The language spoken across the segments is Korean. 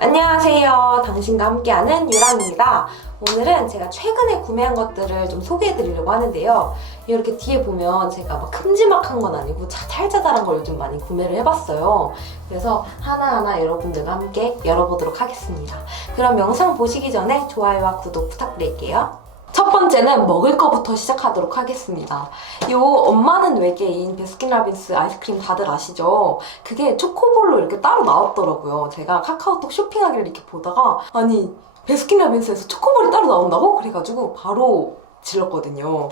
안녕하세요. 당신과 함께하는 유랑입니다. 오늘은 제가 최근에 구매한 것들을 좀 소개해드리려고 하는데요. 이렇게 뒤에 보면 제가 막 큼지막한 건 아니고 찰자잘한 걸 요즘 많이 구매를 해봤어요. 그래서 하나하나 여러분들과 함께 열어보도록 하겠습니다. 그럼 영상 보시기 전에 좋아요와 구독 부탁드릴게요. 첫 번째는 먹을 거부터 시작하도록 하겠습니다. 요 엄마는 외계인 베스킨라빈스 아이스크림 다들 아시죠? 그게 초코볼로 이렇게 따로 나왔더라고요. 제가 카카오톡 쇼핑하기를 이렇게 보다가 아니 베스킨라빈스에서 초코볼이 따로 나온다고? 그래가지고 바로 질렀거든요.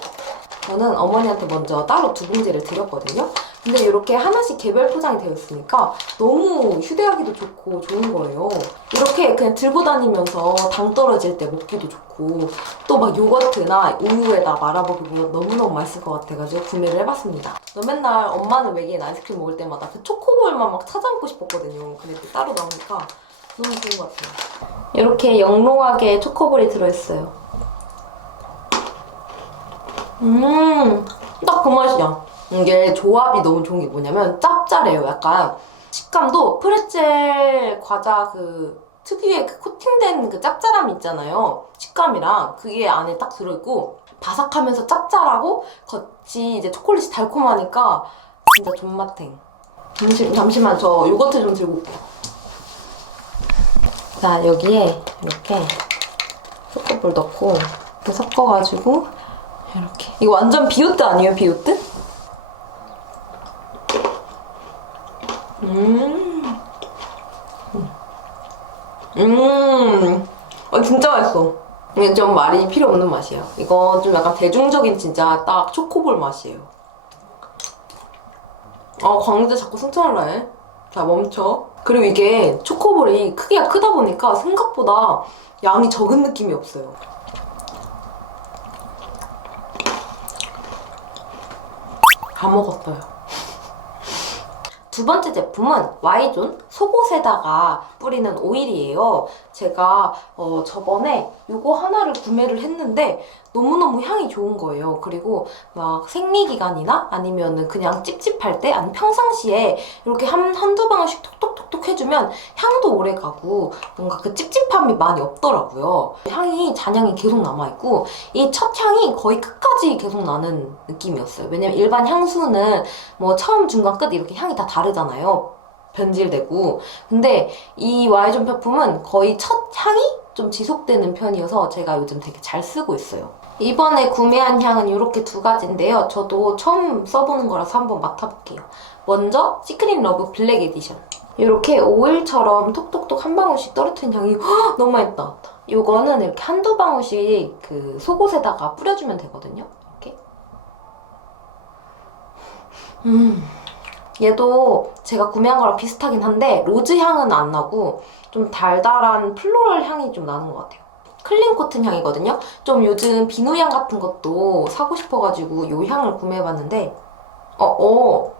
저는 어머니한테 먼저 따로 두 봉지를 드렸거든요. 근데 이렇게 하나씩 개별 포장이 되어 있으니까 너무 휴대하기도 좋고 좋은 거예요. 이렇게 그냥 들고 다니면서 당 떨어질 때 먹기도 좋고 또 막 요거트나 우유에다 말아먹으면 너무너무 맛있을 것 같아가지고 구매를 해봤습니다. 저 맨날 엄마는 외계인 아이스크림 먹을 때마다 그 초코볼만 막 찾아 먹고 싶었거든요. 근데 또 따로 나오니까 너무 좋은 것 같아요. 이렇게 영롱하게 초코볼이 들어있어요. 음, 딱 그 맛이야. 이게 조합이 너무 좋은 게 뭐냐면 짭짤해요. 약간 식감도 프레첼 과자 그 특유의 그 코팅된 그 짭짤함 있잖아요. 식감이랑 그게 안에 딱 들어있고 바삭하면서 짭짤하고 겉이 이제 초콜릿이 달콤하니까 진짜 존맛탱. 잠시, 잠시만 저 요거트 좀 들고 올게요. 자 여기에 이렇게 초코볼 넣고 섞어가지고 이렇게 이거 완전 비오트 아니에요 비오트? 음. 음. 아, 진짜 맛있어. 이게 좀 말이 필요 없는 맛이야. 이거 좀 약간 대중적인 진짜 딱 초코볼 맛이에요. 아, 광대 자꾸 승천을 해. 자, 멈춰. 그리고 이게 초코볼이 크기가 크다 보니까 생각보다 양이 적은 느낌이 없어요. 다 먹었어요. 두 번째 제품은 Y존 속옷에다가 뿌리는 오일이에요. 제가 어, 저번에 이거 하나를 구매를 했는데 너무너무 향이 좋은 거예요. 그리고 막 생리기간이나 아니면은 그냥 찝찝할 때, 아니 평상시에 이렇게 한, 한두 방울씩 톡톡톡톡 해주면 향도 오래 가고 뭔가 그 찝찝함이 많이 없더라고요. 향이 잔향이 계속 남아있고 이 첫 향이 거의 끝까지 계속 나는 느낌이었어요. 왜냐면 일반 향수는 뭐 처음, 중간, 끝 이렇게 향이 다 다르잖아요. 변질되고. 근데 이 Y존 제품은 거의 첫 향이 좀 지속되는 편이어서 제가 요즘 되게 잘 쓰고 있어요. 이번에 구매한 향은 이렇게 두 가지인데요. 저도 처음 써보는 거라서 한번 맡아볼게요. 먼저 시크릿 러브 블랙 에디션. 이렇게 오일처럼 톡톡톡 한 방울씩 떨어뜨린 향이 헉, 너무 맛있다. 이거는 이렇게 한두 방울씩 그 속옷에다가 뿌려주면 되거든요. 이렇게. 음. 얘도 제가 구매한 거랑 비슷하긴 한데 로즈 향은 안 나고 좀 달달한 플로럴 향이 좀 나는 것 같아요. 클린 코튼 향이거든요. 좀 요즘 비누 향 같은 것도 사고 싶어가지고 이 향을 구매해봤는데 어, 어,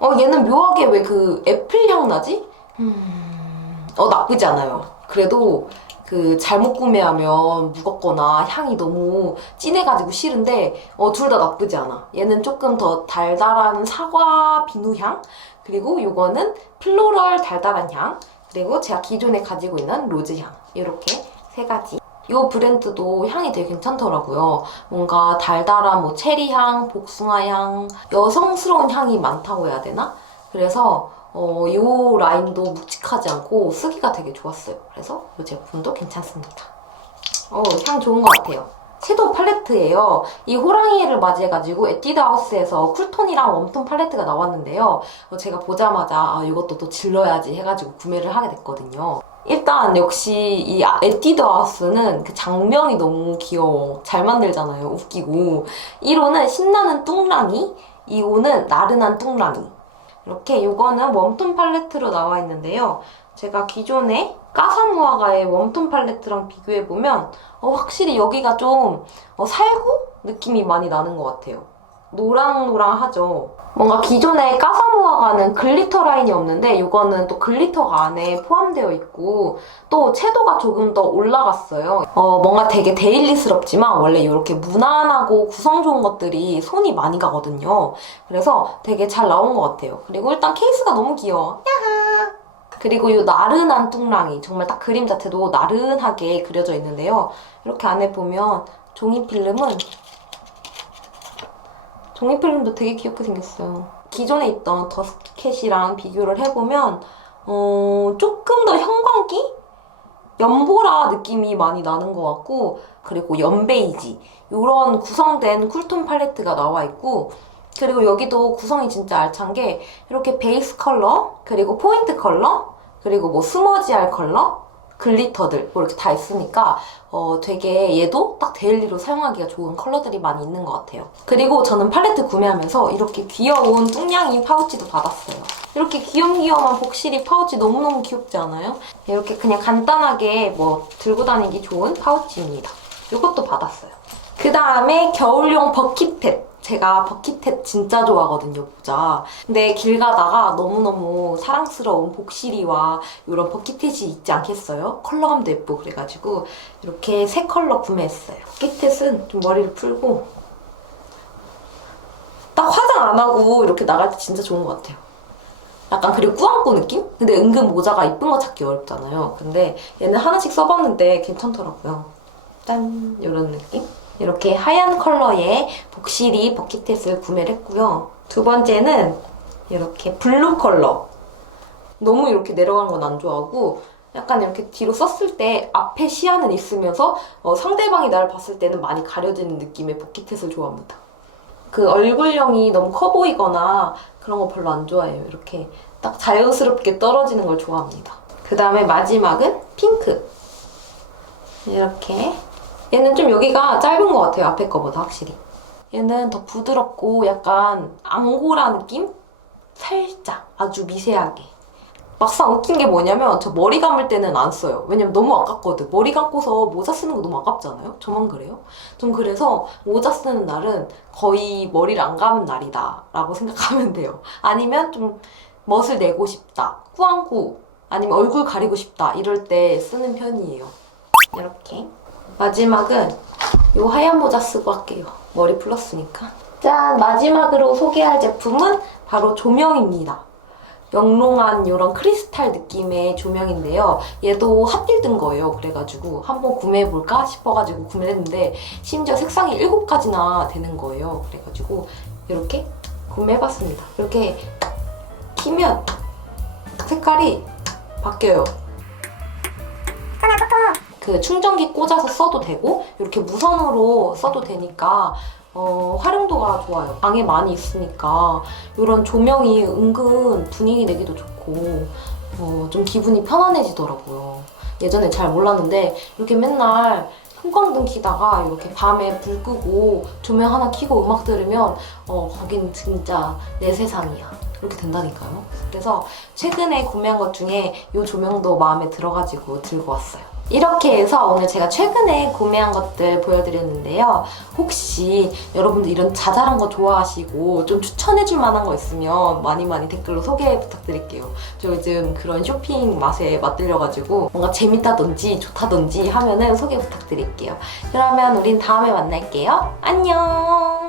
어 얘는 묘하게 왜 그 애플 향 나지? 음, 어 나쁘지 않아요. 그래도 그 잘못 구매하면 무겁거나 향이 너무 진해가지고 싫은데 어, 둘 다 나쁘지 않아. 얘는 조금 더 달달한 사과 비누 향 그리고 요거는 플로럴 달달한 향 그리고 제가 기존에 가지고 있는 로즈 향 이렇게 세 가지. 이 브랜드도 향이 되게 괜찮더라고요. 뭔가 달달한 뭐 체리 향, 복숭아 향, 여성스러운 향이 많다고 해야 되나? 그래서 어, 이 라인도 묵직하지 않고 쓰기가 되게 좋았어요. 그래서 이 제품도 괜찮습니다. 어, 향 좋은 것 같아요. 섀도우 팔레트예요. 이 호랑이를 맞이해가지고 에뛰드하우스에서 쿨톤이랑 웜톤 팔레트가 나왔는데요. 어, 제가 보자마자 아, 이것도 또 질러야지 해가지고 구매를 하게 됐거든요. 일단 역시 이 에뛰드하우스는 그 장면이 너무 귀여워. 잘 만들잖아요. 웃기고. 1호는 신나는 뚱랑이, 2호는 나른한 뚱랑이. 이렇게 이거는 웜톤 팔레트로 나와 있는데요. 제가 기존에 까사무아가의 웜톤 팔레트랑 비교해보면 어, 확실히 여기가 좀 어, 살구 느낌이 많이 나는 것 같아요. 노랑노랑하죠. 뭔가 기존에 까사무아가 는 글리터 라인이 없는데 이거는 또 글리터가 안에 포함되어 있고 또 채도가 조금 더 올라갔어요. 어, 뭔가 되게 데일리스럽지만 원래 이렇게 무난하고 구성 좋은 것들이 손이 많이 가거든요. 그래서 되게 잘 나온 것 같아요. 그리고 일단 케이스가 너무 귀여워. 야하! 그리고 이 나른한 뚱랑이 정말 딱 그림 자체도 나른하게 그려져 있는데요. 이렇게 안에 보면 종이 필름은 종이 필름도 되게 귀엽게 생겼어요. 기존에 있던 더스켓이랑 비교를 해보면 어, 조금 더 형광기? 연보라 느낌이 많이 나는 것 같고 그리고 연베이지 이런 구성된 쿨톤 팔레트가 나와 있고 그리고 여기도 구성이 진짜 알찬 게 이렇게 베이스 컬러 그리고 포인트 컬러 그리고 뭐 스머지할 컬러 글리터들 뭐 이렇게 다 있으니까 어, 되게 얘도 딱 데일리로 사용하기가 좋은 컬러들이 많이 있는 것 같아요. 그리고 저는 팔레트 구매하면서 이렇게 귀여운 뚱냥이 파우치도 받았어요. 이렇게 귀염귀염한 복실이 파우치 너무너무 귀엽지 않아요? 이렇게 그냥 간단하게 뭐 들고 다니기 좋은 파우치입니다. 이것도 받았어요. 그 다음에 겨울용 버킷햇. 제가 버킷햇 진짜 좋아하거든요, 모자. 근데 길 가다가 너무너무 사랑스러운 복실이와 이런 버킷햇이 있지 않겠어요? 컬러감도 예쁘고 그래가지고 이렇게 세 컬러 구매했어요. 버킷햇은 좀 머리를 풀고 딱 화장 안 하고 이렇게 나갈 때 진짜 좋은 것 같아요. 약간 그리고 꾸안꾸 느낌? 근데 은근 모자가 이쁜 거 찾기 어렵잖아요. 근데 얘는 하나씩 써봤는데 괜찮더라고요. 짠! 이런 느낌? 이렇게 하얀 컬러의 복실이 버킷햇을 구매를 했고요. 두 번째는 이렇게 블루 컬러. 너무 이렇게 내려간 건안 좋아하고 약간 이렇게 뒤로 썼을 때 앞에 시야는 있으면서 어, 상대방이 나를 봤을 때는 많이 가려지는 느낌의 버킷햇을 좋아합니다. 그 얼굴형이 너무 커 보이거나 그런 거 별로 안 좋아해요. 이렇게 딱 자연스럽게 떨어지는 걸 좋아합니다. 그 다음에 마지막은 핑크. 이렇게. 얘는 좀 여기가 짧은 것 같아요. 앞에 거보다 확실히. 얘는 더 부드럽고 약간 앙고라 느낌? 살짝 아주 미세하게. 막상 웃긴 게 뭐냐면 저 머리 감을 때는 안 써요. 왜냐면 너무 아깝거든. 머리 감고서 모자 쓰는 거 너무 아깝잖아요. 저만 그래요? 좀 그래서 모자 쓰는 날은 거의 머리를 안 감은 날이다 라고 생각하면 돼요. 아니면 좀 멋을 내고 싶다. 꾸안꾸 아니면 얼굴 가리고 싶다. 이럴 때 쓰는 편이에요. 이렇게. 마지막은 이 하얀 모자 쓰고 할게요. 머리 풀었으니까. 짠! 마지막으로 소개할 제품은 바로 조명입니다. 영롱한 이런 크리스탈 느낌의 조명인데요. 얘도 핫딜 뜬 거예요. 그래가지고 한번 구매해볼까 싶어가지고 구매를 했는데 심지어 색상이 7가지나 되는 거예요. 그래가지고 이렇게 구매해봤습니다. 이렇게 키면 색깔이 바뀌어요. 그 충전기 꽂아서 써도 되고 이렇게 무선으로 써도 되니까 어, 활용도가 좋아요. 방에 많이 있으니까 이런 조명이 은근 분위기 내기도 좋고 어, 좀 기분이 편안해지더라고요. 예전에 잘 몰랐는데 이렇게 맨날 형광등 키다가 이렇게 밤에 불 끄고 조명 하나 켜고 음악 들으면 어, 거긴 진짜 내 세상이야. 이렇게 된다니까요. 그래서 최근에 구매한 것 중에 이 조명도 마음에 들어가지고 들고 왔어요. 이렇게 해서 오늘 제가 최근에 구매한 것들 보여드렸는데요. 혹시 여러분들 이런 자잘한 거 좋아하시고 좀 추천해줄 만한 거 있으면 많이 많이 댓글로 소개 부탁드릴게요. 저 요즘 그런 쇼핑 맛에 맛들려가지고 뭔가 재밌다든지 좋다든지 하면은 소개 부탁드릴게요. 그러면 우린 다음에 만날게요. 안녕!